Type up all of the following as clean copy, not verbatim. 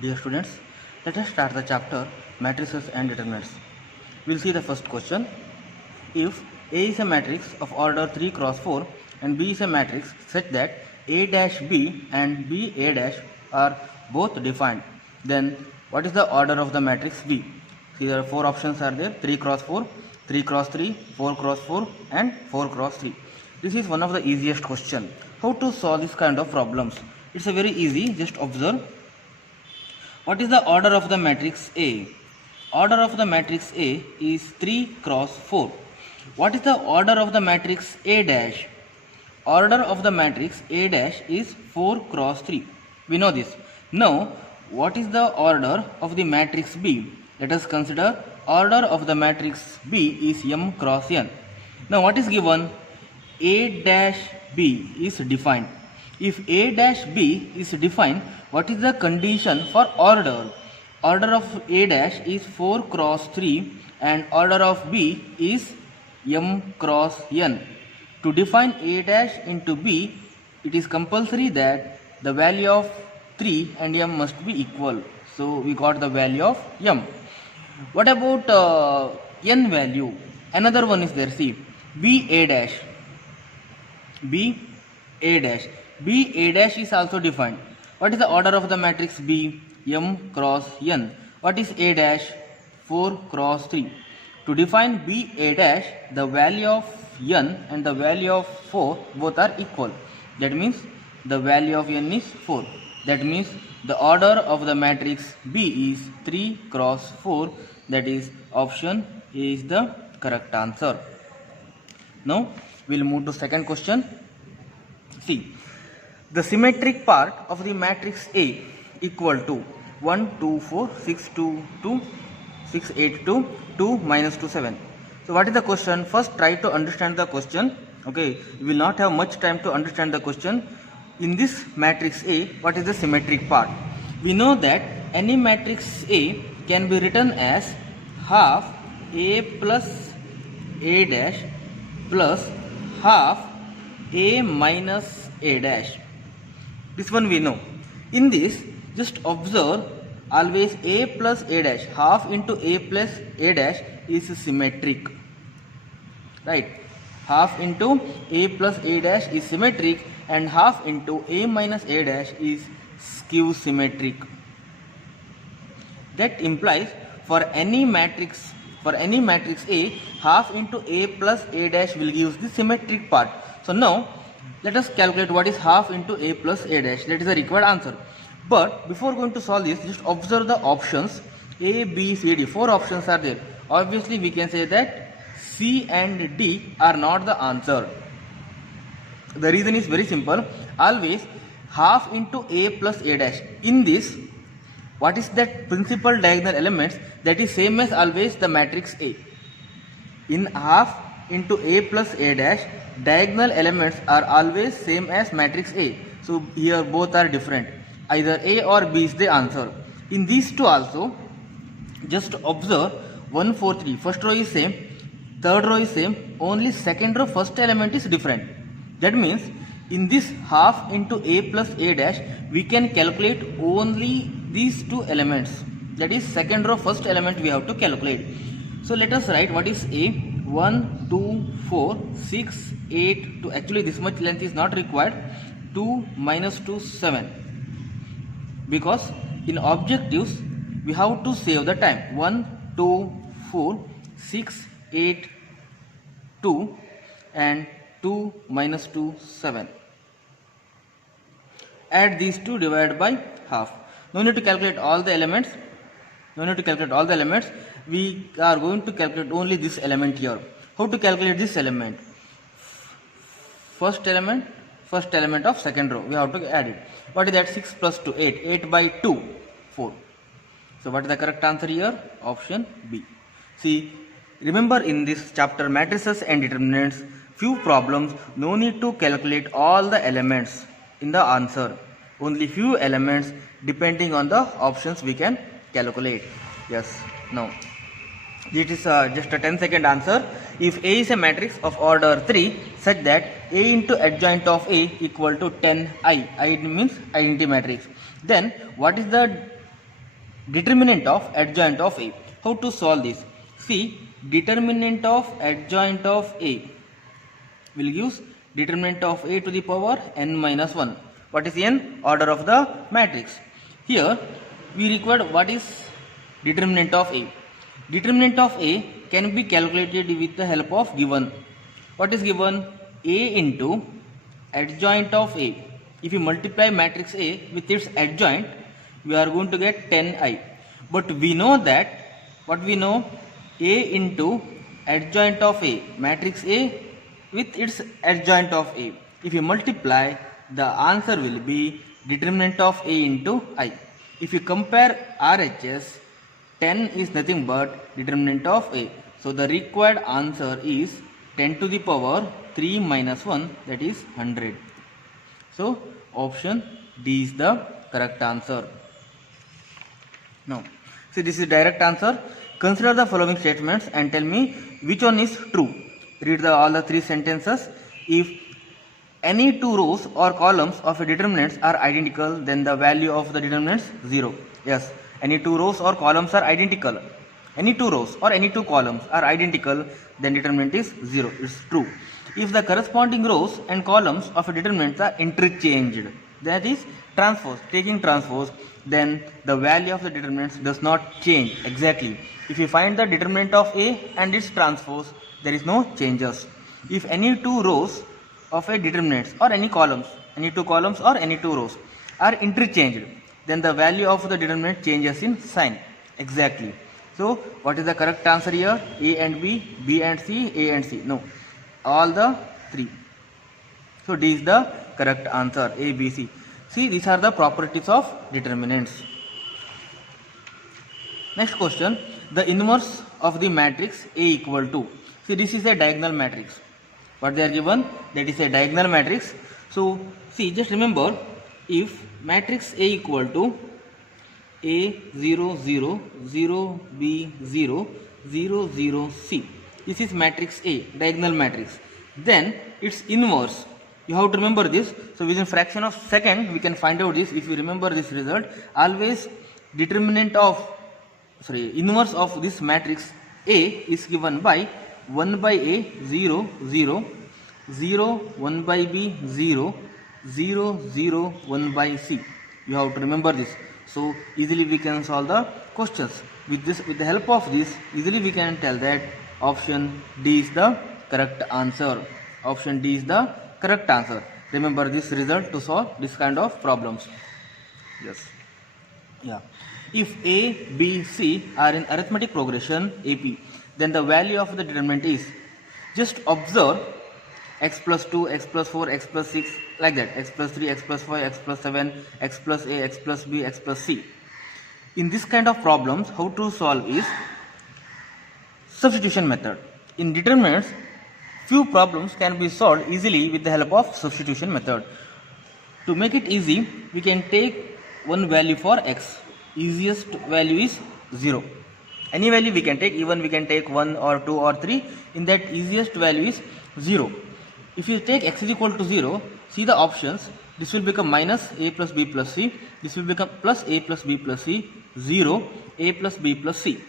Dear students, let us start the chapter Matrices and Determinants. We will see the first question. If A is a matrix of order 3 cross 4 and B is a matrix such that A dash B and B A dash are both defined, then what is the order of the matrix B? See, there are 4 options are there: 3 cross 4, 3 cross 3, 4 cross 4 and 4 cross 3. This is one of the easiest question. How to solve this kind of problems? It's a very easy, just observe. What is the order of the matrix A? Order of the matrix A is 3 cross 4. What is the order of the matrix A dash? Order of the matrix A dash is 4 cross 3. We know this. Now, what is the order of the matrix B? Let us consider order of the matrix B is M cross N. Now, what is given? A dash B is defined. If A dash B is defined, what is the condition for order? Order of A dash is 4 cross 3 and order of B is M cross N. To define A dash into B, it is compulsory that the value of 3 and M must be equal. So we got the value of M. What about N value? Another one is there. See, B A dash. B A dash. B A dash is also defined. What is the order of the matrix B? M cross N. What is A dash? 4 cross 3. To define B A dash, the value of N and the value of 4 both are equal. That means the value of N is 4. That means the order of the matrix B is 3 cross 4. That is option A is the correct answer. Now we will move to second question. See, the symmetric part of the matrix A equal to 1, 2, 4, 6, 2, 2, 6, 8, 2, 2, minus 2, 7. So what is the question? First try to understand the question. Okay, we will not have much time to understand the question. In this matrix A, what is the symmetric part? We know that any matrix A can be written as half A plus A dash plus half A minus A dash. This one we know. In this, just observe, always A plus A dash, half into A plus A dash is symmetric. Right? Half into A plus A dash is symmetric and half into A minus A dash is skew symmetric. That implies for any matrix A, half into A plus A dash will give the symmetric part. So now let us calculate what is half into A plus A dash. That is the required answer. But before going to solve this, just observe the options. A, B, C, D. 4 options are there. Obviously, we can say that C and D are not the answer. The reason is very simple. Always half into A plus A dash. In this, what is that principal diagonal elements? That is same as always the matrix A. In half into A plus A dash, diagonal elements are always same as matrix A. So here both are different. Either A or B is the answer. In these two also, just observe 1, 4, 3. First row is same, third row is same, only second row first element is different. That means in this half into A plus A dash, we can calculate only these two elements. That is second row first element we have to calculate. So let us write what is A. 1, 2, 4, 6, 8, 2. Actually this much length is not required. 2, minus 2, 7. Because in objectives we have to save the time. 1, 2, 4, 6, 8, 2 and 2 minus 2, 7. Add these two, divided by half. No need to calculate all the elements. We are going to calculate only this element here. How to calculate this element? First element of second row. We have to add it. What is that? 6 plus 2, 8. 8 by 2, 4. So what is the correct answer here? Option B. See, remember in this chapter matrices and determinants, few problems, no need to calculate all the elements in the answer. Only few elements depending on the options we can calculate. Yes, no. It is just a 10-second answer. If A is a matrix of order 3 such that A into adjoint of A equal to 10I, I means identity matrix, then what is the determinant of adjoint of A. How to solve this? See, determinant of adjoint of A will use determinant of A to the power n minus 1. What is n? Order of the matrix. Here we require what is determinant of A. Determinant of A can be calculated with the help of given. What is given? A into adjoint of A. If you multiply matrix A with its adjoint, we are going to get 10i. But we know that, what we know? A into adjoint of A, matrix A with its adjoint of A. If you multiply, the answer will be determinant of A into I. If you compare RHS, 10 is nothing but determinant of A. So the required answer is 10 to the power 3 minus 1, that is 100. So option D is the correct answer. Now, see, this is direct answer. Consider the following statements and tell me which one is true. Read all the three sentences. If any two rows or columns of a determinants are identical, then the value of the determinants 0. Yes, any two rows or columns are identical. Any two rows or any two columns are identical, then determinant is 0. It's true. If the corresponding rows and columns of a determinant are interchanged, that is transpose, taking transpose, then the value of the determinants does not change. Exactly. If you find the determinant of A and its transpose, there is no changes. If any two rows of a determinants or any columns, any two columns or any two rows are interchanged, then the value of the determinant changes in sign. Exactly. So what is the correct answer here? A and B, B and C, A and C. No, all the three. So D is the correct answer, A, B, C. See, these are the properties of determinants. Next question, the inverse of the matrix A equal to. See, this is a diagonal matrix. What they are given? That is a diagonal matrix. So, see, just remember, if matrix A equal to A 0 0 0 B 0 0 0 C. This is matrix A, diagonal matrix. Then its inverse. You have to remember this. So within fraction of second we can find out this. If you remember this result, always determinant of inverse of this matrix A is given by 1 by A 0 0 0 1 by B 0 0 0 1 by C. You have to remember this. So easily we can solve the questions. With the help of this, easily we can tell that option D is the correct answer. Option D is the correct answer. Remember this result to solve this kind of problems. Yes. Yeah. If A, B, C are in arithmetic progression AP, then the value of the determinant is, just observe, x plus 2, x plus 4, x plus 6, like that, x plus 3, x plus 5, x plus 7, x plus A, x plus B, x plus C. In this kind of problems, how to solve is substitution method. In determinants, few problems can be solved easily with the help of substitution method. To make it easy, we can take one value for x. Easiest value is 0. Any value we can take, even we can take 1 or 2 or 3. In that, easiest value is 0. If you take x is equal to 0, see the options. This will become minus a plus b plus c. This will become plus a plus b plus c. 0, a plus b plus c.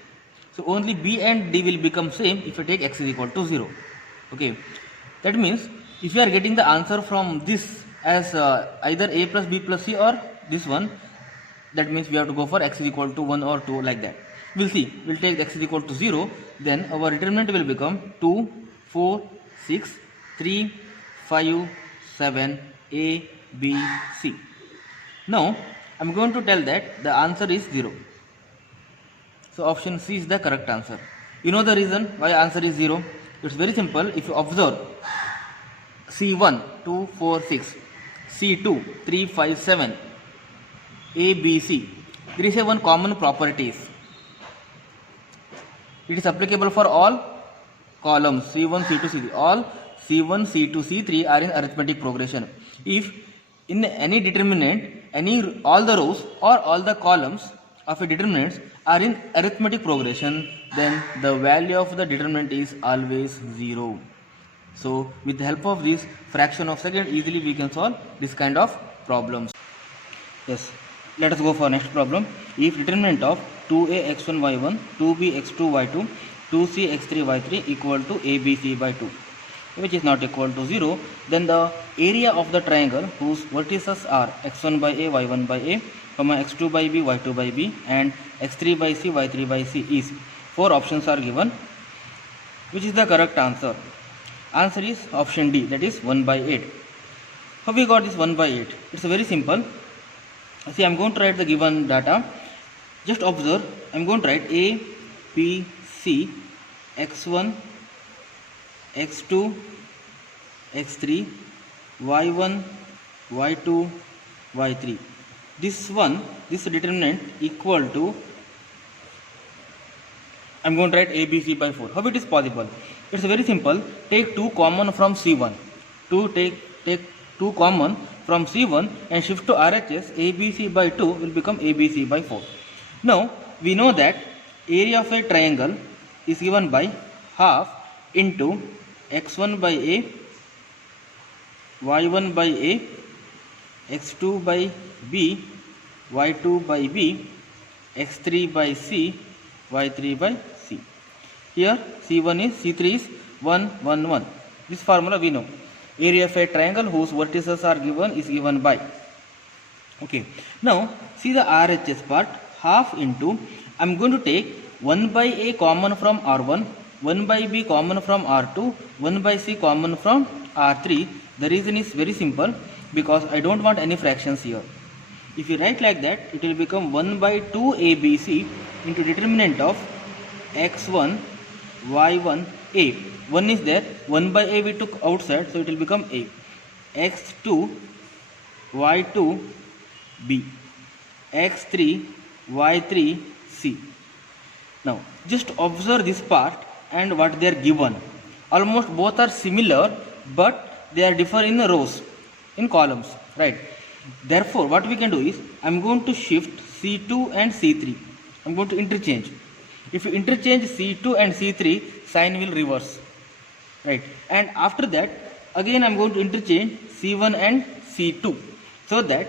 So only b and d will become same if you take x is equal to 0. Okay, that means if you are getting the answer from this as either a plus b plus c or this one, that means we have to go for x is equal to 1 or 2, like that. We'll see. We'll take x is equal to 0, then our determinant will become 2, 4, 6, 3, 5, 7, A, B, C. Now, I'm going to tell that the answer is 0. So option C is the correct answer. You know the reason why answer is 0? It's very simple. If you observe C1, 2, 4, 6, C2, 3, 5, 7, A, B, C. There is a one common properties. It is applicable for all columns C1, C2, C3. All C1, C2, C3 are in arithmetic progression. If in any determinant, all the rows or all the columns of a determinant are in arithmetic progression, then the value of the determinant is always 0. So with the help of this fraction of second, easily we can solve this kind of problems. Yes. Let us go for next problem. If determinant of 2a x1 y1, 2b x2 y2, 2c x3 y3 equal to abc by 2, which is not equal to 0, then the area of the triangle whose vertices are x1 by a, y1 by a, x2 by b, y2 by b, and x3 by c, y3 by c is. 4 options are given. Which is the correct answer? Answer is option D, that is 1 by 8. How we got this 1 by 8? It's very simple. See, I am going to write the given data. Just observe, I am going to write A, B, C, x1, x2, x3, y1, y2, y3. This determinant equal to, I am going to write ABC by 4. How it is possible? It's very simple. Take 2 common from C1. Take 2 common from C1 and shift to RHS. ABC by 2 will become ABC by 4. Now, we know that area of a triangle is given by half into x1 by A, y1 by A, x2 by B, y2 by B, x3 by C, y3 by C. Here C1 is, C3 is 1, 1, 1. This formula we know. Area of a triangle whose vertices are given is given by. Okay. Now see the RHS part. Half into, I am going to take 1 by A common from R1, 1 by B common from R2, 1 by C common from R3. The reason is very simple, because I don't want any fractions here. If you write like that, it will become 1 by 2 ABC into determinant of x1, y1, A. 1 is there, 1 by A we took outside, so it will become A. x2, y2, B. x3, y3, C. Now, just observe this part and what they are given. Almost both are similar, but they are differ in rows, in columns, right? Therefore, what we can do is, I am going to shift C2 and C3. I am going to interchange. If you interchange C2 and C3, sign will reverse, right? And after that, again I am going to interchange C1 and C2, so that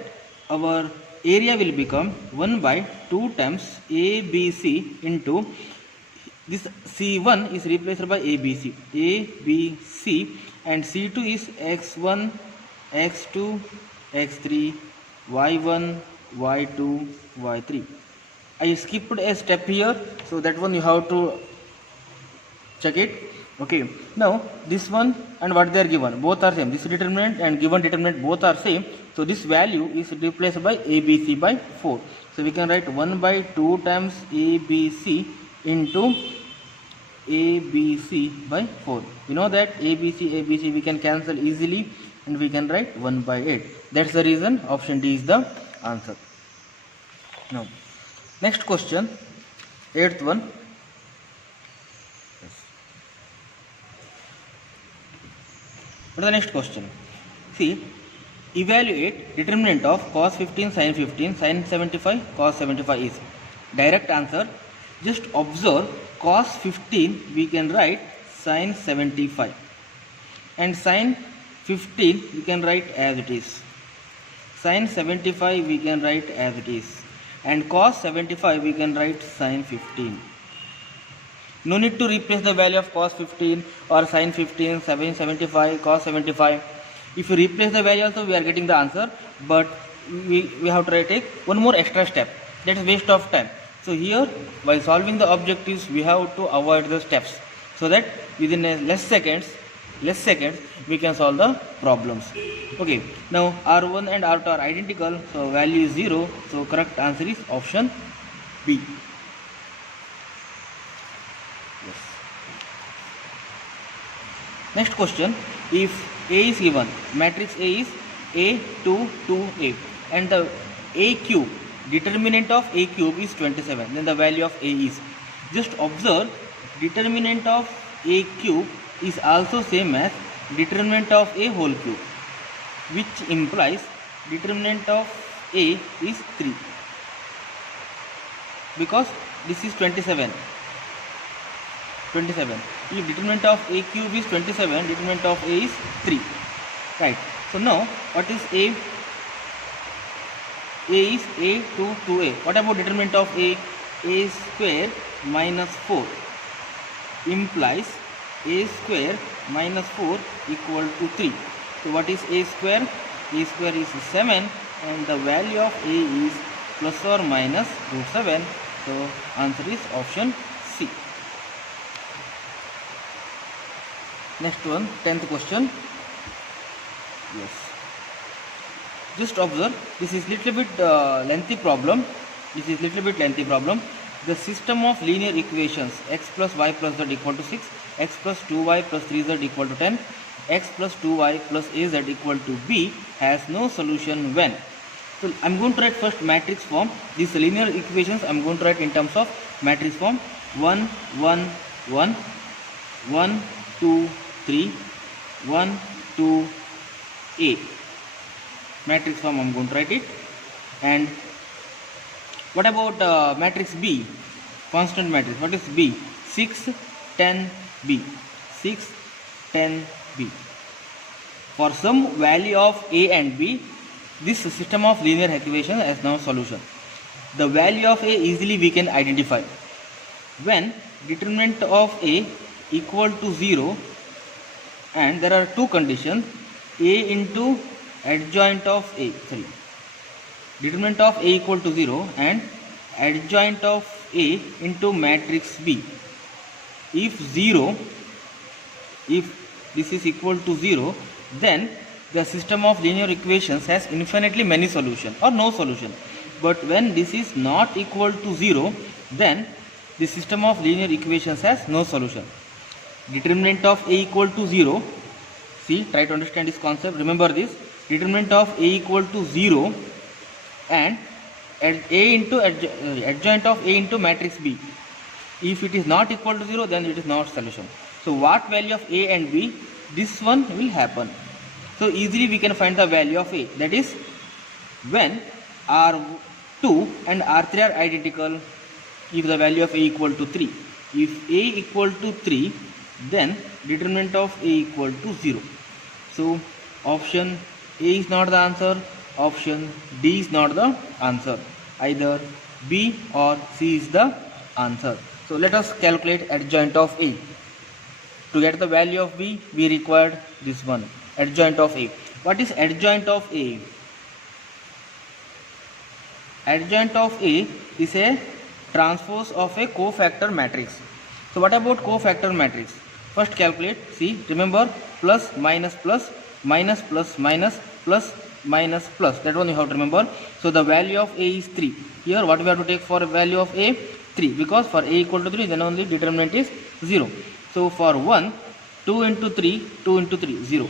our area will become 1 by 2 times ABC into, this C1 is replaced by ABC, ABC, and C2 is x1, x2, x3, y1, y2, y3. I skipped a step here, so that one you have to check it. Okay, now this one and what they are given, both are same. This determinant and given determinant both are same, so this value is replaced by ABC by 4. So we can write 1 by 2 times ABC into ABC by 4. You know that ABC we can cancel easily, and we can write 1 by 8. That's the reason option D is the answer. Now, next question, 8th one. What is the next question? See, evaluate determinant of cos 15, sin 15, sin 75, cos 75 is. Direct answer. Just observe, cos 15 we can write sin 75, and sin 15 we can write as it is. Sin 75 we can write as it is, and cos 75 we can write sin 15. No need to replace the value of cos 15 or sin 15, 75, cos 75. If you replace the value also, we are getting the answer, but we have to take one more extra step. That is waste of time. So here, while solving the objectives, we have to avoid the steps, so that within less seconds we can solve the problems. Okay, now R1 and R2 are identical, so value is 0, so correct answer is option B. Yes. Next question, if A is given, matrix A is A, 2, 2A, and the A cube, determinant of A cube is 27, then the value of A is. Just observe, determinant of A cube is also same as determinant of A whole cube, which implies determinant of A is 3, because this is 27. If determinant of A cube is 27, determinant of A is 3, right? So now what is A? A is A to 2A. What about determinant of A? A square minus 4 implies A square minus 4 equal to 3. So what is A square? A square is 7 and the value of A is plus or minus root 7. So answer is option C. Next one, 10th question. Yes. Just observe, this is little bit lengthy problem. The system of linear equations x plus y plus z equal to 6, x plus 2y plus 3z equal to 10, x plus 2y plus az equal to b has no solution when. So I am going to write first matrix form. These linear equations I am going to write in terms of matrix form. 1 1 1 1 2 3 1 2 8. Matrix form I am going to write it. And what about matrix B? Constant matrix. What is B? 6 10 B. 6 10 B. For some value of A and B, this system of linear equation has no solution. The value of A easily we can identify. When determinant of A equal to 0 and there are two conditions, A into adjoint of A, determinant of A equal to 0 and adjoint of A into matrix B. If this is equal to 0, then the system of linear equations has infinitely many solutions or no solution. But when this is not equal to 0, then the system of linear equations has no solution. Determinant of A equal to 0, see, try to understand this concept. Remember this, determinant of A equal to 0 and A into adjoint of A into matrix B. If it is not equal to 0, then it is not solution. So what value of A and B? This one will happen. So easily we can find the value of A. That is when R2 and R3 are identical, if the value of A equal to 3. If A equal to 3, then determinant of A equal to 0. So option A is not the answer, option D is not the answer. Either B or C is the answer. So let us calculate adjoint of A. To get the value of B, we required this one, adjoint of A. What is adjoint of A? Adjoint of A is a transpose of a cofactor matrix. So what about cofactor matrix? First calculate, see, remember plus minus plus, minus plus minus, plus minus plus. That one you have to remember. So the value of A is 3. Here what we have to take for value of A? 3. Because for A equal to 3, then only determinant is 0. So for 1, 2 into 3, 2 into 3, 0.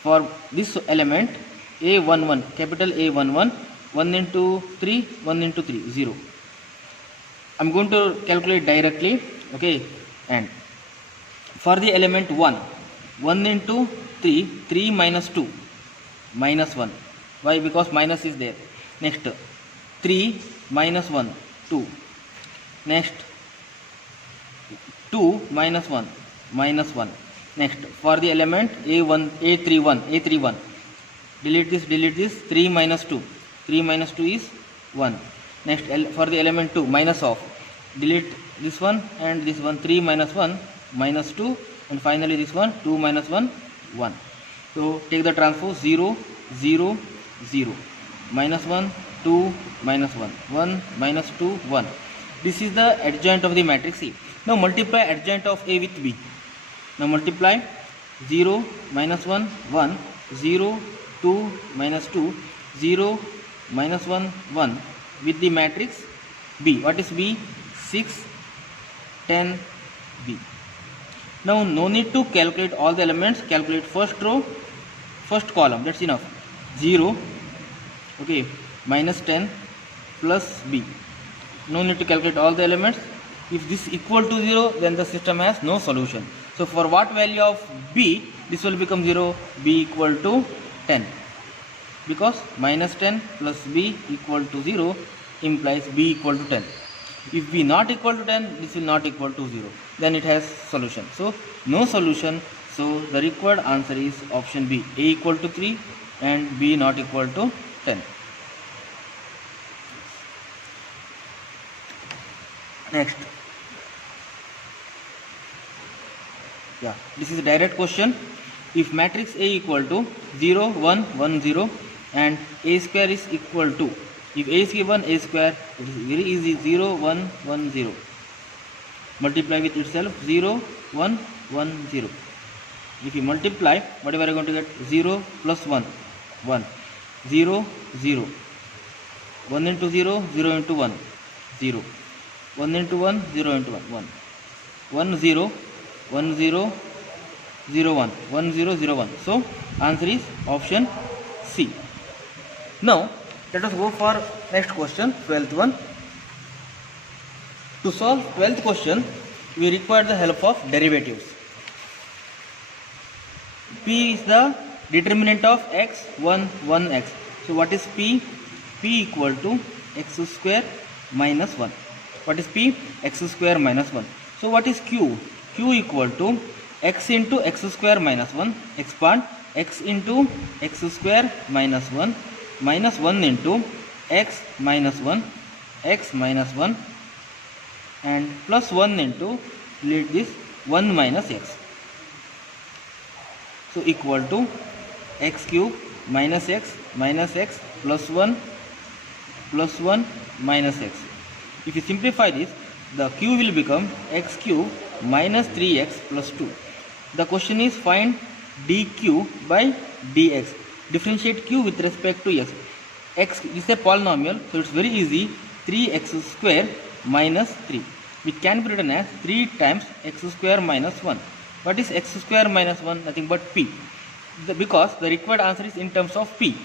For this element A11, capital A11, 1 into 3, 1 into 3, 0. I am going to calculate directly, okay. And for the element 1, 1 into 3, 3 minus 2, minus 1. Why? Because minus is there. Next, 3 minus 1, 2. Next, 2 minus 1, minus 1. Next, for the element A31, delete this, 3 minus 2. 3 minus 2 is 1. Next, for the element 2, minus of, delete this one and this one, 3 minus 1, minus 2, and finally this one, 2 minus 1, 1. So take the transpose 0, 0, 0, minus 1, 2, minus 1, 1, minus 2, 1. This is the adjoint of the matrix C. Now multiply adjoint of A with B. Now multiply 0, minus 1, 1, 0, 2, minus 2, 0, minus 1, 1 with the matrix B. What is B? 6, 10, B. Now no need to calculate all the elements. Calculate first row, first column. That's enough. 0, okay, minus 10 plus B. No need to calculate all the elements. If this equal to 0, then the system has no solution. So for what value of B, this will become 0, B equal to 10. Because minus 10 plus B equal to 0 implies B equal to 10. If B not equal to 10, this will not equal to 0. Then it has solution. So no solution. So the required answer is option B, A equal to 3 and B not equal to 10. Next, this is a direct question. If matrix A equal to 0 1 1 0 and A square is equal to, if A is given A square, it is very easy, 0 1 1 0, multiply with itself, 0 1 1 0. If you multiply, whatever you are going to get, 0 plus 1 1, 0 0, 1 into 0 0 into 1 0, 1 into 1 0 into 1 1 0 1 0 0 1 1 0 0 1. So answer is option C. Now let us go for next question, 12th one. To solve 12th question, we require the help of derivatives. P is the determinant of x 1 1 x. So what is P? P equal to x square minus 1. What is P? X square minus 1. So what is Q? Q equal to x into x square minus 1, expand x into x square minus 1 minus 1 into x minus 1 and plus 1 into, let this 1 minus x. So equal to x cube minus x plus 1 minus x. If you simplify this, the q will become x cube minus 3x plus 2. The question is find dq by dx. Differentiate q with respect to x. X is a polynomial, so it's very easy. 3x square minus 3, which can be written as 3 times x square minus 1. What is x square minus 1? Nothing but p. Because the required answer is in terms of p.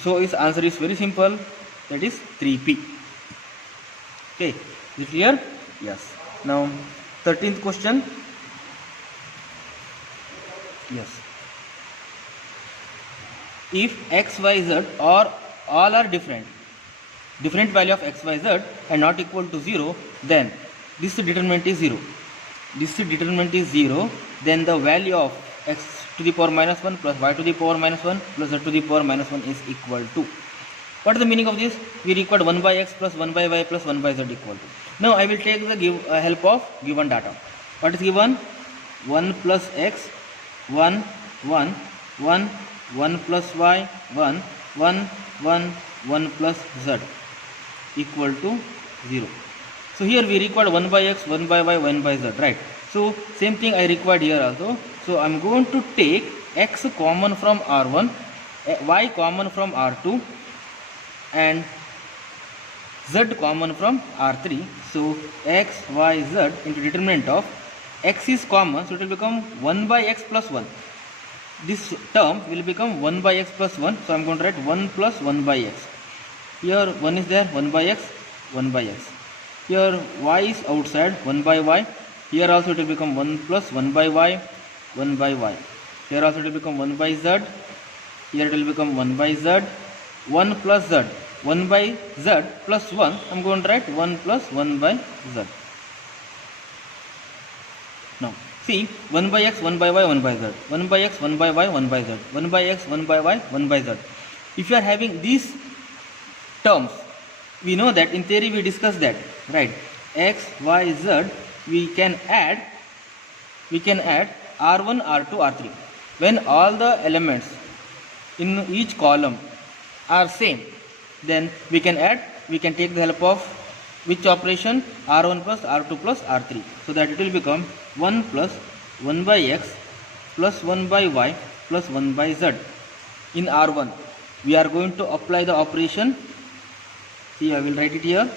So its answer is very simple, that is 3p. Okay, is it clear? Yes. Now 13th question. Yes. If x, y, z or all are different value of x, y, z and not equal to 0, then this determinant is 0. This determinant is 0, then the value of x to the power minus 1 plus y to the power minus 1 plus z to the power minus 1 is equal to. What is the meaning of this? We required 1 by x plus 1 by y plus 1 by z equal to. Now I will take the help of given data. What is given? 1 plus x 1 1 1 1 plus y 1 1 1 1 plus z equal to 0. So here we required 1 by x, 1 by y, 1 by z, right? So same thing I required here also. So I am going to take x common from R1, y common from R2 and z common from R3. So x, y, z into determinant of x is common, so it will become 1 by x plus 1. This term will become 1 by x plus 1. So I am going to write 1 plus 1 by x. Here 1 is there, 1 by x, 1 by x. Here y is outside, 1 by y. Here also it will become 1 plus 1 by y, 1 by y. Here also it will become 1 by z. Here it will become 1 by z, 1 plus z. 1 by z plus 1, I am going to write 1 plus 1 by z. Now see, 1 by x, 1 by y, 1 by z. 1 by x, 1 by y, 1 by z. 1 by x, 1 by y, 1 by z. If you are having these terms, we know that in theory we discussed that, right? X, y, z, we can add R1, R2, R3. When all the elements in each column are same, then we can take the help of which operation? R1 plus R2 plus R3. So that it will become 1 plus 1 by x plus 1 by y plus 1 by z. In R1, we are going to apply the operation. See, I will write it here.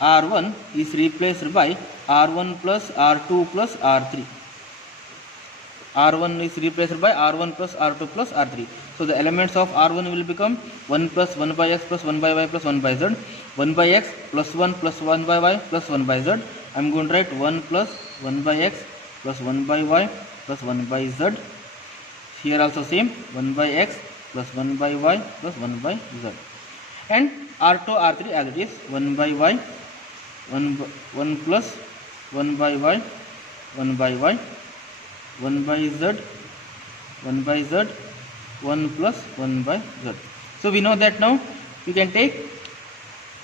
R1 is replaced by R1 plus R2 plus R3. R1 is replaced by R1 plus R2 plus R3. So the elements of R1 will become 1 plus 1 by x plus 1 by y plus 1 by z. 1 by x plus 1 plus 1 by y plus 1 by z. I am going to write 1 plus 1 by x plus 1 by y plus 1 by z. Here also same, 1 by x plus 1 by y plus 1 by z. And R2, R3 as it is, 1 by y, 1 plus 1 by y, 1 by y, 1 by z, 1 by z, 1 plus 1 by z. So we know that now we can take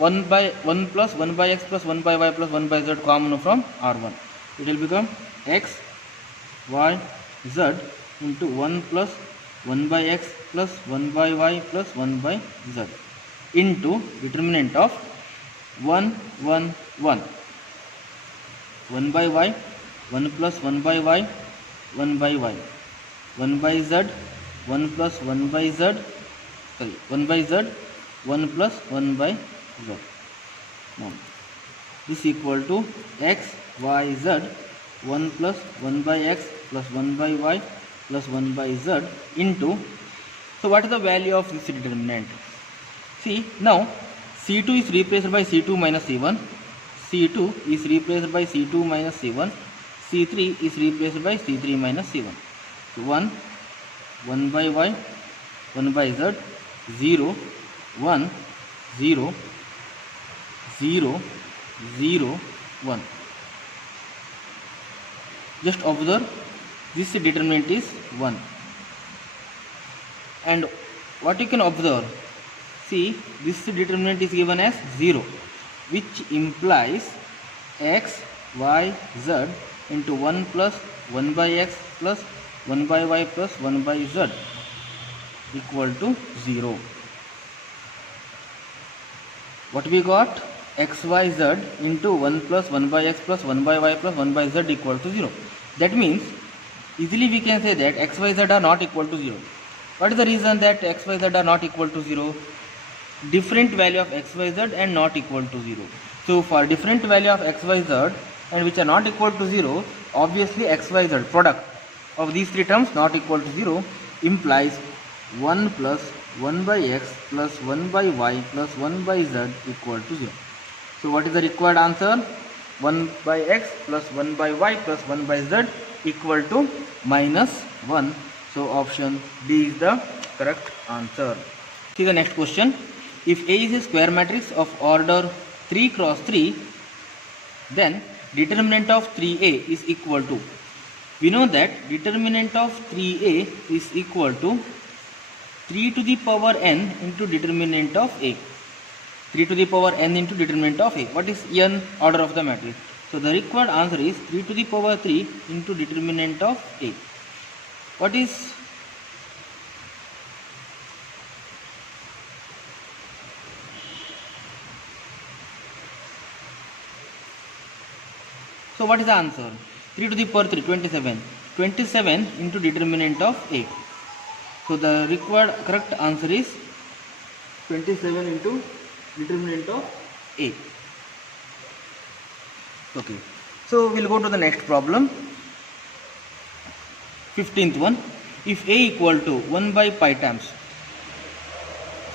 1 by 1 plus 1 by x plus 1 by y plus 1 by z common from R1. It will become x, y, z into 1 plus 1 by x plus 1 by y plus 1 by z into determinant of 1, 1, 1. 1 by y, 1 plus 1 by y, 1 by y. 1 by z, 1 plus 1 by z, 1 by z, 1 plus 1 by z. Now, this equal to x, y, z, 1 plus 1 by x plus 1 by y plus 1 by z into, so what is the value of this determinant? See, now C2 is replaced by C2 minus C1, C2 is replaced by C2 minus C1, C3 is replaced by C3 minus C1. So 1 by y, 1 by z, 0, 1, 0, 0, 0, 1. Just observe, this determinant is 1. And what you can observe, see, this determinant is given as 0, which implies x, y, z into 1 plus 1 by x plus 1 by y plus 1 by z equal to 0. What we got? X, y, z into 1 plus 1 by x plus 1 by y plus 1 by z equal to 0. That means, easily we can say that x, y, z are not equal to 0. What is the reason that x, y, z are not equal to 0? Different value of x, y, z and not equal to 0. So for different value of x, y, z and which are not equal to 0, obviously x, y, z product of these three terms not equal to 0 implies 1 plus 1 by x plus 1 by y plus 1 by z equal to 0. So what is the required answer? 1 by x plus 1 by y plus 1 by z equal to minus 1. So option D is the correct answer. See the next question. If A is a square matrix of order 3 cross 3, then determinant of 3A is equal to, we know that determinant of 3A is equal to 3 to the power n into determinant of A. 3 to the power n into determinant of A. What is n order of the matrix? So the required answer is 3 to the power 3 into determinant of A. What is so what is the answer? 3 to the power 3, 27. 27 into determinant of A. So the required correct answer is 27 into determinant of A. Okay. So we'll go to the next problem. 15th one. If A equal to 1 by pi times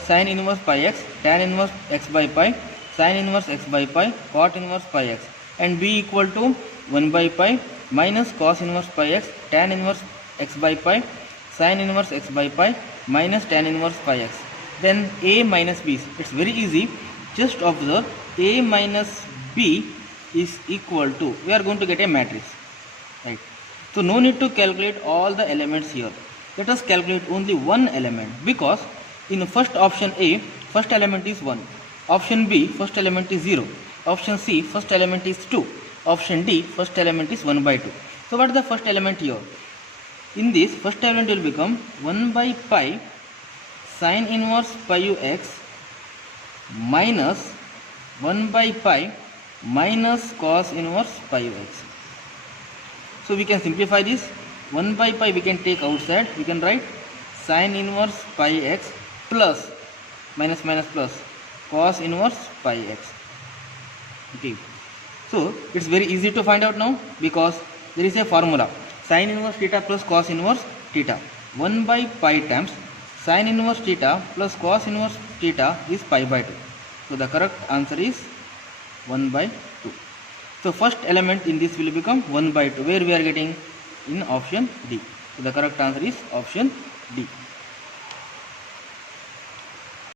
sin inverse pi x, tan inverse x by pi, sin inverse x by pi, cot inverse pi x, and B equal to 1 by pi minus cos inverse pi x, tan inverse x by pi, sin inverse x by pi minus tan inverse pi x, then A minus B, it's very easy. Just observe, A minus B is equal to, we are going to get a matrix, right? So no need to calculate all the elements here. Let us calculate only one element, because in the first option A, first element is 1. Option B, first element is 0. Option C, first element is 2. Option D, first element is 1 by 2. So what is the first element here? In this, first element will become 1 by pi sin inverse pi u x minus 1 by pi minus cos inverse pi u x. So we can simplify this. 1 by pi we can take outside. We can write sin inverse pi x plus minus minus plus cos inverse pi x. Okay. So it's very easy to find out now, because there is a formula, sin inverse theta plus cos inverse theta. 1 by pi times sin inverse theta plus cos inverse theta is pi by 2. So the correct answer is 1 by 2. So first element in this will become 1 by 2, where we are getting in option D. So the correct answer is option D.